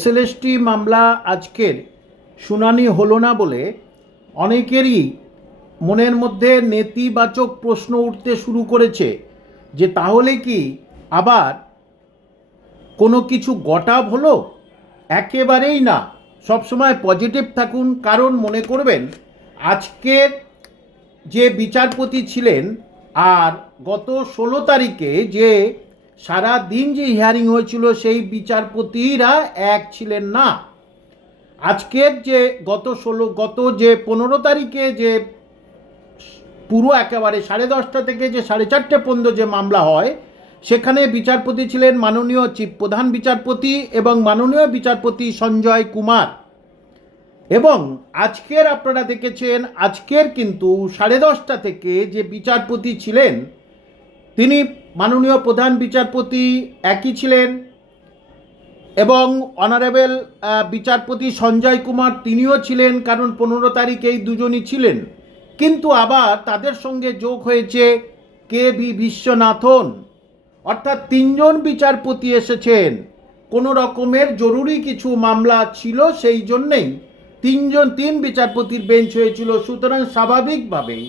SLST মামলা আজকের শুনানি হলো না বলে অনেকেরই মনের মধ্যে নেতিবাচক প্রশ্ন উঠতে শুরু করেছে যে তাহলে কি আবার কোনো কিছু গটাব হলো? একেবারেই না। সবসময় পজিটিভ থাকুন, কারণ মনে করবেন আজকের যে বিচারপতি ছিলেন আর গত ষোলো তারিখে যে সারা দিন যে হিয়ারিং হয়েছিল, সেই বিচারপতিরা এক ছিলেন না। আজকের যে গত ষোলো, গত যে পনেরো তারিখে যে পুরো একেবারে সাড়ে দশটা থেকে যে সাড়ে চারটে পর্যন্ত যে মামলা হয়, সেখানে বিচারপতি ছিলেন মাননীয় চিফ প্রধান বিচারপতি এবং মাননীয় বিচারপতি সঞ্জয় কুমার। এবং আজকের আপনারা দেখেছেন, আজকের কিন্তু সাড়ে দশটা থেকে যে বিচারপতি ছিলেন, তিনি মাননীয় প্রধান বিচারপতি একই ছিলেন এবং অনারেবল বিচারপতি সঞ্জয় কুমার তিনিও ছিলেন, কারণ পনেরো তারিখে এই দুজনই ছিলেন। কিন্তু আবার তাদের সঙ্গে যোগ হয়েছে কে ভি বিশ্বনাথন। অর্থাৎ তিনজন বিচারপতি এসেছেন। কোনো রকমের জরুরি কিছু মামলা ছিল সেই জন্যেই তিনজন, তিন বিচারপতির বেঞ্চ হয়েছিল। সুতরাং স্বাভাবিকভাবেই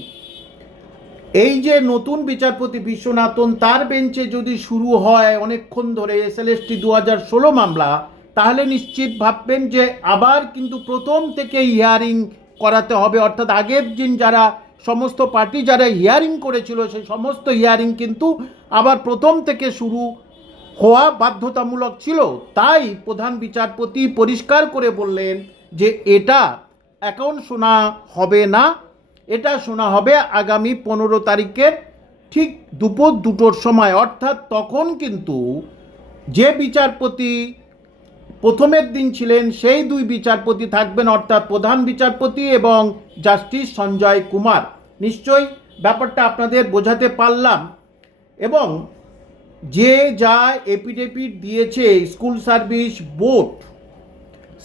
এই যে নতুন বিচারপতি বিশ্বনাথন, তার বেঞ্চে যদি শুরু হয় অনেকক্ষণ ধরে এসএলএসটি দু হাজার ষোলো মামলা, তাহলে নিশ্চিত ভাববেন যে আবার কিন্তু প্রথম থেকে হিয়ারিং করাতে হবে। অর্থাৎ আগের দিন যারা সমস্ত পার্টি যারা হিয়ারিং করেছিল, সেই সমস্ত হিয়ারিং কিন্তু আবার প্রথম থেকে শুরু হওয়া বাধ্যতামূলক ছিল। তাই প্রধান বিচারপতি পরিষ্কার করে বললেন যে এটা এখন শোনা হবে না। এটা শোনা হবে আগামী পনেরো তারিখের ঠিক দুপুর দুটোর সময়। অর্থাৎ তখন কিন্তু যে বিচারপতি প্রথমের দিন ছিলেন, সেই দুই বিচারপতি থাকবেন, অর্থাৎ প্রধান বিচারপতি এবং জাস্টিস সঞ্জয় কুমার। নিশ্চয়ই ব্যাপারটা আপনাদের বোঝাতে পারলাম। এবং যে যা এপিডেপিট দিয়েছে স্কুল সার্ভিস বোর্ড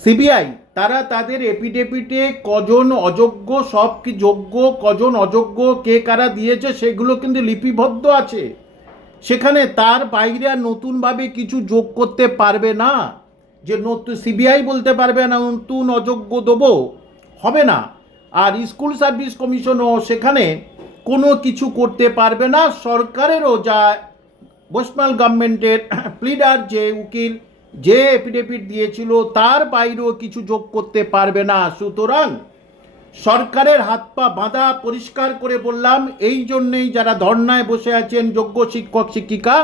সিবিআই, তারা তাদের এপিডেপিটে কজন অযোগ্য, সব কি যোগ্য, কজন অযোগ্য, কে কারা দিয়েছে, সেগুলো কিন্তু লিপিবদ্ধ আছে। সেখানে তার বাইরে আর নতুনভাবে কিছু যোগ করতে পারবে না। যে নতুন সিবিআই বলতে পারবে না, নতুন অযোগ্য দেবো, হবে না। আর স্কুল সার্ভিস কমিশনও সেখানে কোনো কিছু করতে পারবে না। সরকারেরও যা ওয়েস্টবেঙ্গল গভর্নমেন্টের প্লিডার যে উকিল যে এফিডেভিট দিয়েছিল তার বাইরেও কিছু যোগ করতে পারবে না। সুতরাং সরকারের হাত পা বাঁধা পরিষ্কার করে বললাম, এই জন্যেই যারা ধর্নায় বসে আছেন যোগ্য শিক্ষক, শিক্ষিকা,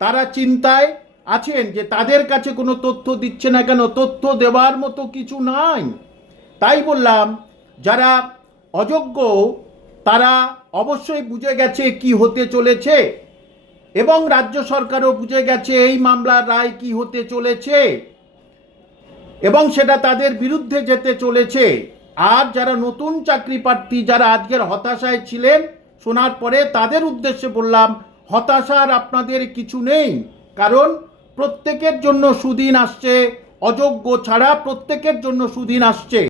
তারা চিন্তায় আছেন যে তাদের কাছে কোনো তথ্য দিচ্ছে না কেন? তথ্য দেওয়ার মতো কিছু নাই। তাই বললাম, যারা অযোগ্য, তারা অবশ্যই বুঝে গেছে কি হতে চলেছে। এবং রাজ্য সরকারও বুঝে গেছে এই মামলার রায় কি হতে চলেছে এবং সেটা তাদের বিরুদ্ধে যেতে চলেছে। আর যারা নতুন চাকরি প্রার্থী, যারা আজকের হতাশায় ছিলেন, শোনার পরে তাদের উদ্দেশ্যে বললাম, হতাশার আপনাদের কিছু নেই, কারণ প্রত্যেকের জন্য সুদিন আসছে, অযোগ্য ছাড়া প্রত্যেকের জন্য সুদিন আসছে।